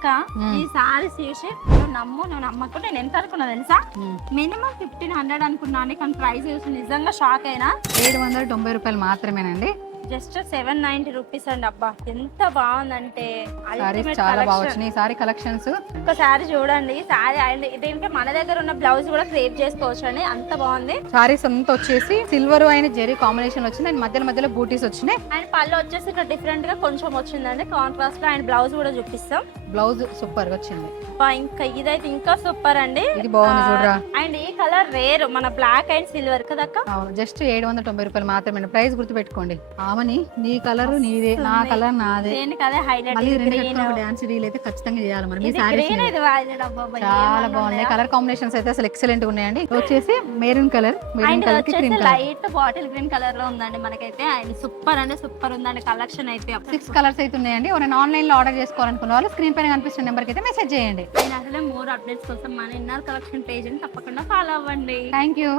అక్క ఈ సారీస్ చూసి నువ్వు నమ్మకు నేను ఎంత అనుకున్నా తెలుసా, మినిమం 1500 అనుకున్నాను, కానీ ప్రైస్ చూసి నిజంగా షాక్ అయినా. 790 రూపాయలు మాత్రమేనండి. జస్ట్ 790 రూపీస్ అండి. అబ్బా ఎంత బాగుందంటే సారీస్ చాలా బాగా వచ్చినాయి. సారీ కలెక్షన్స్ ఒకసారి చూడండి. సారీ అండ్ దీనికి మన దగ్గర ఉన్న బ్లౌజ్ కూడా క్రియేట్ చేసుకోవచ్చు అండి, అంత బాగుంది. సారీస్ అంతా వచ్చేసి సిల్వర్ అయిన జెరీ కాంబినేషన్ వచ్చింది అండ్ మధ్యలో బూటీస్ వచ్చినాయి. అండ్ పళ్ళు వచ్చేసి ఇక్కడ డిఫరెంట్ గా కొంచెం వచ్చిందండి కాంట్రాస్ట్ లో. అండ్ బ్లౌజ్ కూడా చూపిస్తాం. బ్లౌజ్ సూపర్ గా వచ్చింది. ఇంకా ఇదైతే ఇంకా సూపర్ అండి. ఇది బాగుంది చూడరా. అండ్ ఈ కలర్ రేర్, మన బ్లాక్ అండ్ సిల్వర్ కదక్క. అవును, జస్ట్ 790 రూపాయలు మాత్రమే. ప్రైస్ గుర్తు పెట్టుకోండి. ఆమని నీ కలర్ నీదే, నా కలర్ నాదే. మళ్ళీ 2 కట్టుకుని డాన్స్ రీల్ అయితే ఖచ్చితంగా చేయాలి. మరి మీ సారీస్ చాలా బాగున్నాయి. కలర్ కాంబినేషన్స్ అయితే అసలు ఎక్సలెంట్ ఉన్నాయండి. వచ్చేసి మెరూన్ కలర్, మెరూన్ కలర్ కి cream colour, light bottle green colour లో ఉందండి మనకైతే. అండ్ సూపర్ అంటే సూపర్ ఉందండి కలెక్షన్ అయితే. 6 కలర్స్ అయితే ఉన్నాయండి. ఎవరైనా ఆన్లైన్ లో ఆర్డర్ చేసుకోవాలనుకున్న వాళ్ళు స్క్రీన్ పైన కనిపిస్తున్న నెంబర్ కి అయితే మెసేజ్ చేయండి. నేను అసలు మోర్ అప్డేట్స్ కోసం మన ఇన్నర్ కలెక్షన్ పేజ్ ని తప్పకుండా ఫాలో అవ్వండి. Thank you.